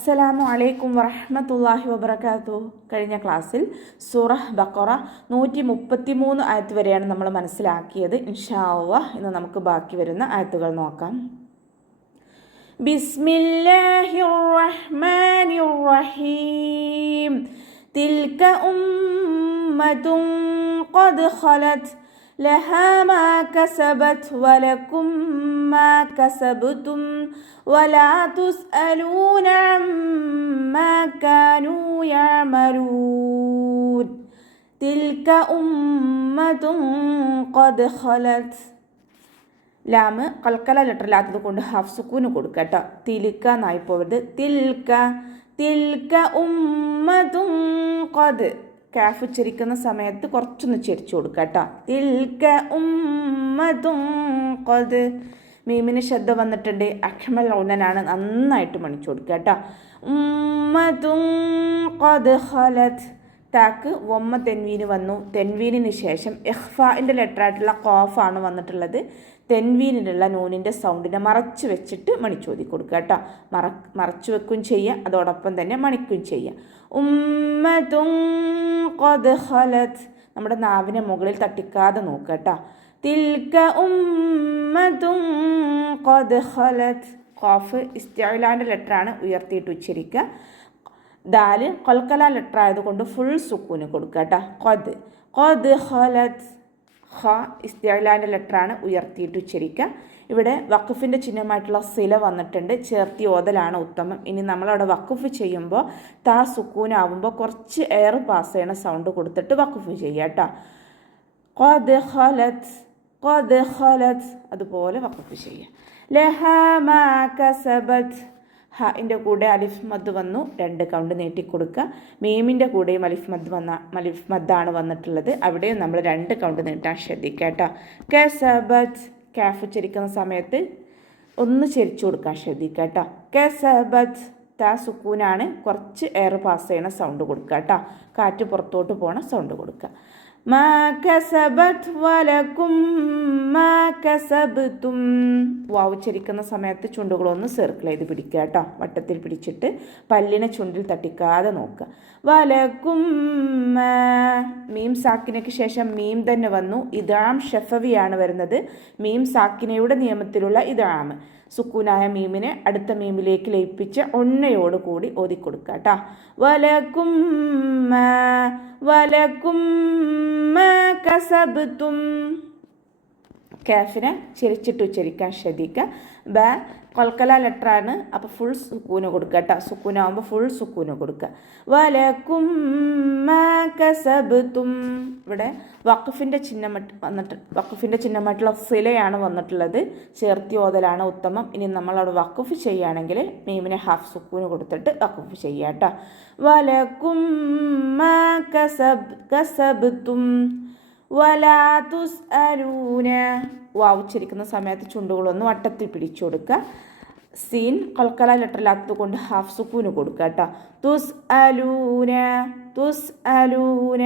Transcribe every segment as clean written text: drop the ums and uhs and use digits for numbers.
അസ്സലാമു അലൈക്കും വറഹ്മത്തുള്ളാഹി വബറകാതുഹു. കഴിഞ്ഞ ക്ലാസ്സിൽ സൂറ ബഖറ 133 ആയത്ത് വരെയാണ് നമ്മൾ മനസ്സിലാക്കിയത്. ഇൻഷാ അല്ലാഹ് ഇന്ന് നമുക്ക് ബാക്കി വരുന്ന ആയത്തുകൾ നോക്കാം. ബിസ്മില്ലാഹിർ റഹ്മാനിർ റഹീം. തിൽക ഉമ്മത്തുൻ ഖദ് ഖലത് ലഹാ മാ കസബത് വലക്കും മാ കസബ്തും വലാ തുസ്അലൂന അമ്മാ കാനൂ യഅമലൂൻ. തിൽക ഉമ്മത്തുൻ ഖദ് ഖലത്. ലാമ് കൽക്കല ലെറ്ററില്ലാത്തത് കൊണ്ട് ഹാഫ് സുക്കൂന് കൊടുക്കുക കേട്ടോ. തിൽക എന്നായി പോവരുത്. തിൽക തിൽക ഉമ്മത്തുൻ ഖദ്. കാഫ് ഉച്ചരിക്കുന്ന സമയത്ത് കുറച്ചൊന്ന് ചെരിച്ചു കൊടുക്കുക കേട്ടോ. തിൽക ഉമ്മത്തുൻ ഖദ്. മീമിന് ശബ്ദം വന്നിട്ടുണ്ട്. അഖ്മൽ ഊനനാണ്, നന്നായിട്ട് മണിച്ചു കൊടുക്കുക കേട്ടോ. ഉമ്മത്തുൻ ഖദ് ഖലത്. താക്ക് വമ്മ തെൻവീന് വന്നു. തെൻവീനിന് ശേഷം ഇഖ്ഫാഇൻ്റെ ലെറ്ററായിട്ടുള്ള ഖാഫാണ് വന്നിട്ടുള്ളത്. തെൻവീനിലുള്ള നൂനിൻ്റെ സൗണ്ടിനെ മറച്ചു വെച്ചിട്ട് മണിച്ചോതി കൊടുക്കുക കേട്ടോ. മറച്ചു വെക്കുകയും ചെയ്യുക, അതോടൊപ്പം തന്നെ മണിക്കുകയും ചെയ്യുക. ഉമ്മത്തുൻ ഖദ് ഖലത്. നമ്മുടെ നാവിനെ മുകളിൽ തട്ടിക്കാതെ നോക്കുക കേട്ടോ. തിൽക ഉമ്മത്തുൻ ഖദ് ഖലത്. ഖാഫ് ഇസ്തിഅലാൻ്റെ ലെറ്ററാണ്, ഉയർത്തിയിട്ട് ഉച്ചരിക്കുക. ദാല് ഖൽഖല ലെറ്റർ ആയതുകൊണ്ട് ഫുൾ സുക്കൂന് കൊടുക്കുക കേട്ടോ. ഖദ് ഖദ് ഖലത്. ഖ ഇസ്തിഅലാൻ്റെ ലെറ്ററാണ്, ഉയർത്തിയിട്ട് ഉച്ചരിക്കുക. ഇവിടെ വഖഫിൻ്റെ ചിഹ്നമായിട്ടുള്ള സില വന്നിട്ടുണ്ട്. ചേർത്തി ഓതലാണ് ഉത്തമം. ഇനി നമ്മളവിടെ വഖഫ് ചെയ്യുമ്പോൾ താ സുക്കൂനാവുമ്പോൾ കുറച്ച് എയർ പാസ് ചെയ്യണ സൗണ്ട് കൊടുത്തിട്ട് വഖഫ് ചെയ്യുക കേട്ടോ. ഖദ് ഖലത് ഖദ് ഖലത്. അതുപോലെ വഖഫ് ചെയ്യുക. ലഹാ മാ കസബത്. ഹാഇൻ്റെ കൂടെ അലിഫ് മദ് വന്നു, 2 കൗണ്ട് നീട്ടിക്കൊടുക്കുക. മീമിൻ്റെ കൂടെയും അലിഫ് മദ്ദാണ് വന്നിട്ടുള്ളത്. അവിടെയും നമ്മൾ 2 കൗണ്ട് നീട്ടാൻ ശ്രദ്ധിക്കുക കേട്ടോ. കസബത്. കാഫ് ഉച്ചരിക്കുന്ന സമയത്ത് ഒന്ന് ചെരിച്ചു കൊടുക്കാൻ ശ്രദ്ധിക്കുക കേട്ടോ. കസബത്. താ സുക്കൂനാണ്, കുറച്ച് എയർ പാസ് ചെയ്യണ സൗണ്ട് കൊടുക്കുക കേട്ടോ. കാറ്റ് പുറത്തോട്ട് പോണ സൗണ്ട് കൊടുക്കുക. മാ കസബത് വലക്കും മാ കസബ്തും. വാവ് ഉച്ചരിക്കുന്ന സമയത്ത് ചുണ്ടുകളൊന്ന് സർക്കിൾ ചെയ്ത് പിടിക്കുക കേട്ടോ. വട്ടത്തിൽ പിടിച്ചിട്ട് പല്ലിനെ ചുണ്ടിൽ തട്ടിക്കാതെ നോക്കുക. വലക്കും. മീം സാക്കിനയ്ക്ക് ശേഷം മീം തന്നെ വന്നു. ഇദാം ഷഫവിയാണ് വരുന്നത്. മീം സാക്കിനയുടെ നിയമത്തിലുള്ള ഇദാം. സുക്കൂനായ മീമിനെ അടുത്ത മീമിലേക്ക് ലയിപ്പിച്ച് ഒന്നയോട് കൂടി ഓതിക്കൊടുക്കുക കേട്ടോ. വലക്കും വലക്കും കസബ്തും. കാഫിനെ ചിരിച്ചിട്ട് ഉച്ചരിക്കാൻ ശ്രദ്ധിക്കുക. ബ കൽക്കല ലെറ്ററാണ്, അപ്പോൾ ഫുൾ സുക്കൂന് കൊടുക്കുക കേട്ടോ. സുക്കൂനാകുമ്പോൾ ഫുൾ സുക്കൂന് കൊടുക്കുക. വലക്കും കസബ്തും. ഇവിടെ വഖഫിൻ്റെ ചിഹ്നമായിട്ടുള്ള സിലയാണ് വന്നിട്ടുള്ളത്. ചേർത്തി ഓതലാണ് ഉത്തമം. ഇനി നമ്മളവിടെ വഖഫ് ചെയ്യുകയാണെങ്കിൽ മീമിനെ ഹാഫ് സുക്കൂന് കൊടുത്തിട്ട് വഖഫ് ചെയ്യുക കേട്ടോ. വലക്കും കസബ്തും വലാ തുസ്അലൂന. വാവ് ഉച്ചരിക്കുന്ന സമയത്ത് ചുണ്ടുകളൊന്ന് വട്ടത്തിൽ പിടിച്ചു കൊടുക്കുക. സീൻ കൽക്കല ലെറ്ററില്ലാത്തത് കൊണ്ട് ഹാഫ് സുക്കൂന് കൊടുക്കുക കേട്ടോ. തുസ്അലൂന തുസ്അലൂന.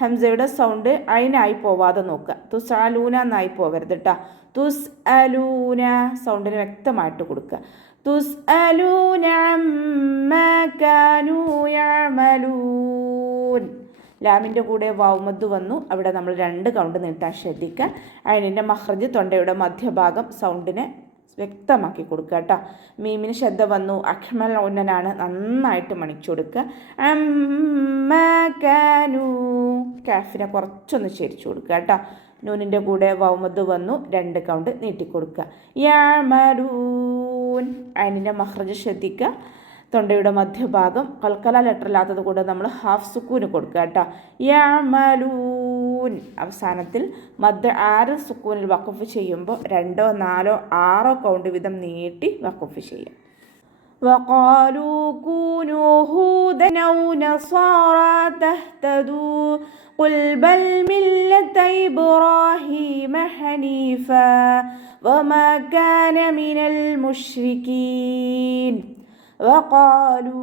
ഹംസയുടെ സൗണ്ട് അയിനായി പോവാതെ നോക്കുക. തുസ്അലൂന എന്നായി പോകരുത് കേട്ടോ. തുസ്അലൂന സൗണ്ടിന് വ്യക്തമായിട്ട് കൊടുക്കുക. തുസ്അലൂന അമ്മാ കാനൂ യഅമലൂൻ. ലാമിൻ്റെ കൂടെ വാവുമദ് വന്നു. അവിടെ നമ്മൾ 2 കൗണ്ട് നീട്ടാൻ ശ്രദ്ധിക്കുക. അയിനിൻ്റെ മഖ്റജ് തൊണ്ടയുടെ മധ്യഭാഗം സൗണ്ടിനെ വ്യക്തമാക്കി കൊടുക്കുക കേട്ടോ. മീമിന് ശബ്ദം വന്നു. അഖ്മൽ ഊനനാണ്, നന്നായിട്ട് മണിച്ചു കൊടുക്കുക. അമ്മാ കാനൂ. കാഫിനെ കുറച്ചൊന്ന് ചെരിച്ചു കൊടുക്കുക കേട്ടോ. നൂനിൻ്റെ കൂടെ വാവുമദ് വന്നു, 2 കൗണ്ട് നീട്ടിക്കൊടുക്കുക. യഅമലൂൻ. അയിനിൻ്റെ മഖ്റജ് ശ്രദ്ധിക്കുക. തൊണ്ടയുടെ മധ്യഭാഗം കൽക്കല ലെറ്ററില്ലാത്തത് കൊണ്ട് നമ്മൾ ഹാഫ് സുക്കൂന് കൊടുക്കുക കേട്ടോ. യഅമലൂൻ. അവസാനത്തിൽ മദ് 6 സുക്കൂനിൽ വഖഫ് ചെയ്യുമ്പോൾ 2, 4, 6 കൗണ്ട് വീതം നീട്ടി വഖഫ് ചെയ്യുക. വഖാലൂ കൂനൂ ഹൂദൻ ഔ നസാറാ തഹ്തദൂ ഖുൽ ബൽ മില്ലത ഇബ്രാഹീമ ഹനീഫാ വമാ കാന മിനൽ മുശ്രികീൻ. വഖാലൂ.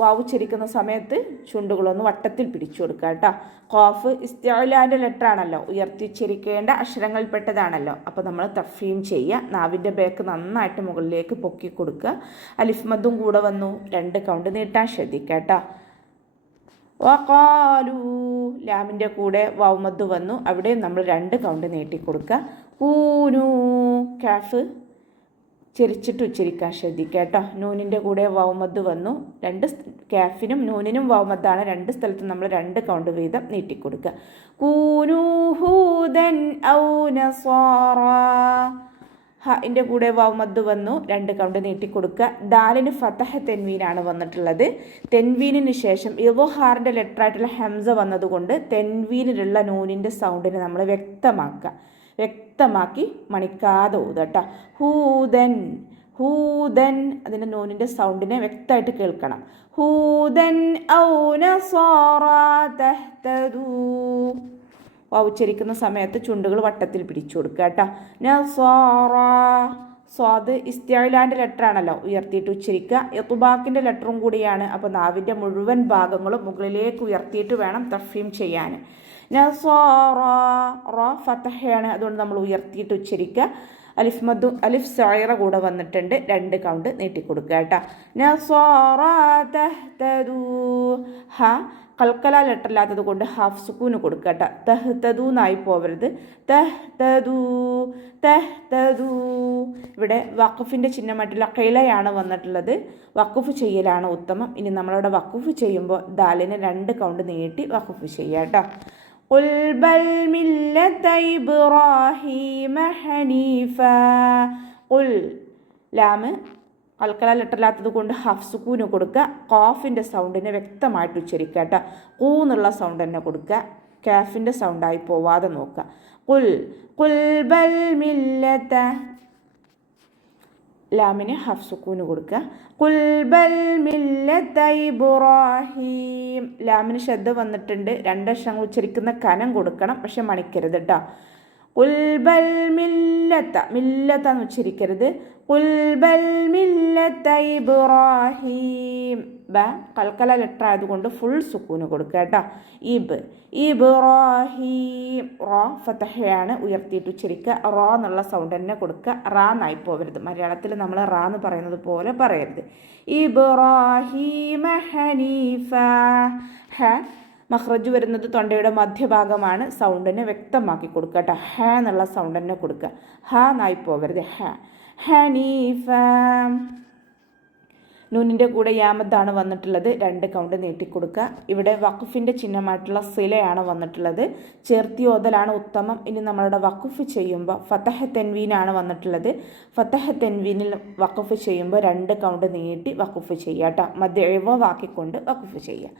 വാവ് ഉച്ചരിക്കുന്ന സമയത്ത് ചുണ്ടുകളൊന്ന് വട്ടത്തിൽ പിടിച്ചു കൊടുക്കുക കേട്ടോ. ഖാഫ് ഇസ്തിഅലാൻ്റെ ലെറ്റർ ആണല്ലോ, ഉയർത്തി ഉച്ചരിക്കേണ്ട അക്ഷരങ്ങളിൽപ്പെട്ടതാണല്ലോ. അപ്പോൾ നമ്മൾ തഫീം ചെയ്യുക, നാവിൻ്റെ ബാക്ക് നന്നായിട്ട് മുകളിലേക്ക് പൊക്കി കൊടുക്കുക. അലിഫ് മദ്ദും കൂടെ വന്നു, 2 കൗണ്ട് നീട്ടാൻ ശ്രദ്ധിക്കുക കേട്ടോ. വഖാലു, ലാമിൻ്റെ കൂടെ വാവ് മദ്ദ് വന്നു, അവിടെ നമ്മൾ 2 കൗണ്ട് നീട്ടിക്കൊടുക്കുക. കൂനു, കാഫ് ചെരിച്ചിട്ട് ഉച്ചരിക്കാൻ ശ്രദ്ധിക്കുക കേട്ടോ. നൂനിൻ്റെ കൂടെ വാവ് മദ്ദ് വന്നു, കാഫിനും നൂനിനും വാവ് മദ്ദാണ്, 2 സ്ഥലത്തും നമ്മൾ 2 കൗണ്ട് വീതം നീട്ടിക്കൊടുക്കുക. കൂനു ഹൂദൻ ഔ നസ്വാറ, ഹിൻ്റെ കൂടെ വാവ് മദ്ദ് വന്നു, 2 കൗണ്ട് നീട്ടിക്കൊടുക്കുക. ദാലിന് ഫതഹ തെൻവീനാണ് വന്നിട്ടുള്ളത്. തെൻവീനിന് ശേഷം ഇദ്ഹാറിൻ്റെ ലെറ്ററായിട്ടുള്ള ഹംസ വന്നതുകൊണ്ട് തെൻവീനിലുള്ള നൂനിൻ്റെ സൗണ്ടിനെ നമ്മൾ വ്യക്തമാക്കി മണിക്കാതെ ഓതുക കേട്ടോ. ഹൂദൻ, ഹൂദൻ, അതിൻ്റെ നൂനിൻ്റെ സൗണ്ടിനെ വ്യക്തമായിട്ട് കേൾക്കണം. ഹൂദൻ ഔ നസ്വാറ തഹ്തദൂ, ഉച്ചരിക്കുന്ന സമയത്ത് ചുണ്ടുകൾ വട്ടത്തിൽ പിടിച്ചു കൊടുക്കുക കേട്ടോ. നസ്വാറ, സ്വാദ് ഇസ്തിഅലാൻ്റെ ലെറ്റർ ആണല്ലോ, ഉയർത്തിയിട്ട് ഉച്ചരിക്കുക. ഇത്ബാക്കിൻ്റെ ലെറ്ററും കൂടിയാണ്. അപ്പോൾ നാവിൻ്റെ മുഴുവൻ ഭാഗങ്ങളും മുകളിലേക്ക് ഉയർത്തിയിട്ട് വേണം തഫീം ചെയ്യാൻ. നസ്വാറ, റ ഫതഹയാണ്, അതുകൊണ്ട് നമ്മൾ ഉയർത്തിയിട്ട് ഉച്ചരിക്കുക. അലിഫ് മദ്ദു അലിഫ് സൈറ കൂടെ വന്നിട്ടുണ്ട്, 2 കൗണ്ട് നീട്ടിക്കൊടുക്കുക കേട്ടോ. നസ്വാറ തഹ്തദൂ, ഹ കൽക്കല ലെറ്റർ ഇല്ലാത്തത് കൊണ്ട് ഹാഫ് സുക്കൂന് കൊടുക്കുക കേട്ടോ. തഹ്തദൂ എന്നായി പോവരുത്, തഹ്തദൂ തഹ്തദൂ. ഇവിടെ വഖഫിൻ്റെ ചിഹ്നമായിട്ടുള്ള ഖിലയാണ് വന്നിട്ടുള്ളത്, വഖഫ് ചെയ്യലാണ് ഉത്തമം. ഇനി നമ്മളിവിടെ വഖഫ് ചെയ്യുമ്പോൾ ദാലിന് 2 കൗണ്ട് നീട്ടി വഖഫ് ചെയ്യുക കേട്ടോ. ഖുൽ ബൽ മില്ലത ഇബ്രാഹീമ ഹനീഫ, ഖുൽ, ലാമ് കൽക്കല ലെറ്ററില്ലാത്തത് കൊണ്ട് ഹാഫ് സുക്കൂന് കൊടുക്കുക. ഖാഫിൻ്റെ സൗണ്ടിനെ വ്യക്തമായിട്ട് ഉച്ചരിക്കുക കേട്ടോ. ഖൂ എന്നുള്ള സൗണ്ട് തന്നെ കൊടുക്കുക, കാഫിൻ്റെ സൗണ്ടായി പോവാതെ നോക്കുക. ഖുൽ, ഖുൽ ബൽ മില്ലത, ലാമിന് ഹാഫ് സുക്കൂന് കൊടുക്കുക. ഖുൽ ബൽ മില്ലത ഇബ്രാഹീം, ലാമിന് ശ്രദ്ധ വന്നിട്ടുണ്ട്, 2 അക്ഷരങ്ങൾ ഉച്ചരിക്കുന്ന കനം കൊടുക്കണം, പക്ഷെ മണിക്കരുത് കേട്ടോ. ഖുൽ ബൽ മില്ലത, മില്ലത എന്ന് ഉച്ചരിക്കരുത്. ഖുൽ ബൽ മില്ലത ഇബ്രാഹീം, ബ കൽക്കല ലെറ്റർ ആയതുകൊണ്ട് ഫുൾ സുക്കൂന് കൊടുക്കുക കേട്ടോ. ഇബ്രാഹീം, റ ഫതഹയാണ്, ഉയർത്തിയിട്ട് ഉച്ചരിക്കുക. റ എന്നുള്ള സൗണ്ട് തന്നെ കൊടുക്കുക, റാ എന്നായി പോകരുത്. മലയാളത്തിൽ നമ്മൾ റാ എന്ന് പറയുന്നത് പോലെ പറയരുത്. ഇബ്രാഹീമ ഹനീഫ, ഹ മഖ്റജ് വരുന്നത് തൊണ്ടയുടെ മധ്യഭാഗമാണ്, സൗണ്ടിനെ വ്യക്തമാക്കി കൊടുക്കുക കേട്ടോ. ഹ എന്നുള്ള സൗണ്ട് തന്നെ കൊടുക്കുക, ഹ എന്നായി പോകരുത്. ഹനീഫ, നൂനിൻ്റെ കൂടെ യാമത്താണ് വന്നിട്ടുള്ളത്, 2 കൗണ്ട് നീട്ടിക്കൊടുക്കുക. ഇവിടെ വഖഫിൻ്റെ ചിഹ്നമായിട്ടുള്ള സിലയാണ് വന്നിട്ടുള്ളത്, ചേർത്തി ഓതലാണ് ഉത്തമം. ഇനി നമ്മളുടെ വഖഫ് ചെയ്യുമ്പോൾ ഫതഹ തെൻവീനാണ് വന്നിട്ടുള്ളത്. ഫതഹ തെൻവീനിൽ വഖഫ് ചെയ്യുമ്പോൾ 2 കൗണ്ട് നീട്ടി വഖഫ് ചെയ്യുക കേട്ടോ. മദ്ഇവാക്കിക്കൊണ്ട് വഖഫ് ചെയ്യുക.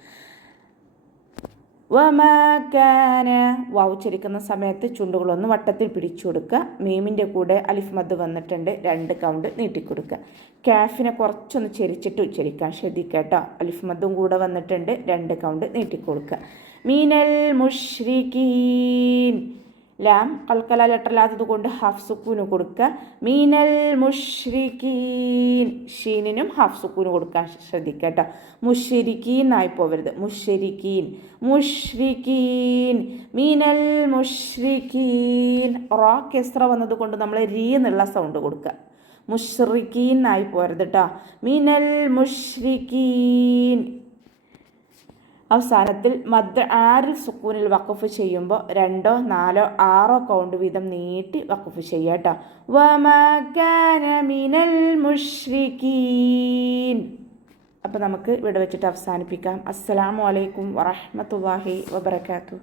വമാകാന, വാവ് ഉച്ചരിക്കുന്ന സമയത്ത് ചുണ്ടുകളൊന്ന് വട്ടത്തിൽ പിടിച്ചു കൊടുക്കുക. മീമിൻ്റെ കൂടെ അലിഫ് മദ് വന്നിട്ടുണ്ട്, 2 കൗണ്ട് നീട്ടിക്കൊടുക്കുക. കാഫിനെ കുറച്ചൊന്ന് ചെരിച്ചിട്ട് ഉച്ചരിക്കാൻ ശ്രദ്ധിക്കുക കേട്ടോ. അലിഫ് മദ്ദും കൂടെ വന്നിട്ടുണ്ട്, 2 കൗണ്ട് നീട്ടിക്കൊടുക്കുക. മീനൽ മുശ്രിക്കീൻ, ലാം കൽക്കല ലെറ്ററില്ലാത്തത് കൊണ്ട് ഹാഫ് സുക്കൂന് കൊടുക്കുക. മീനൽ മുശ്രിക്കീൻ, ഷീനിനും ഹാഫ് സുക്കൂന് കൊടുക്കാൻ ശ്രദ്ധിക്കുക കേട്ടോ. മുശ്രിക്കീൻ എന്നായി പോവരുത്, മുശ്രിക്കീൻ, മുശ്രിക്കീൻ, മീനൽ മുശ്രിക്കീൻ. റ കെസ്ര വന്നത് കൊണ്ട് നമ്മൾ രീ എന്നുള്ള സൗണ്ട് കൊടുക്കുക. മുശ്രിക്കീൻ എന്നായി പോരുത് കേട്ടോ. മീനൽ മുശ്രിക്കീൻ. അവസാനത്തിൽ മദ് ആരിൽ സുക്കൂനിൽ വഖഫ് ചെയ്യുമ്പോൾ 2, 4, 6 കൗണ്ട് വീതം നീട്ടി വഖഫ് ചെയ്യുക കേട്ടോ. വമാ കാന മിനൽ മുശ്രിക്കീൻ. അപ്പോൾ നമുക്ക് ഇവിടെ വെച്ചിട്ട് അവസാനിപ്പിക്കാം. അസ്സലാമു അലൈക്കും വറഹ്മത്തുള്ളാഹി വബറകാതുഹു.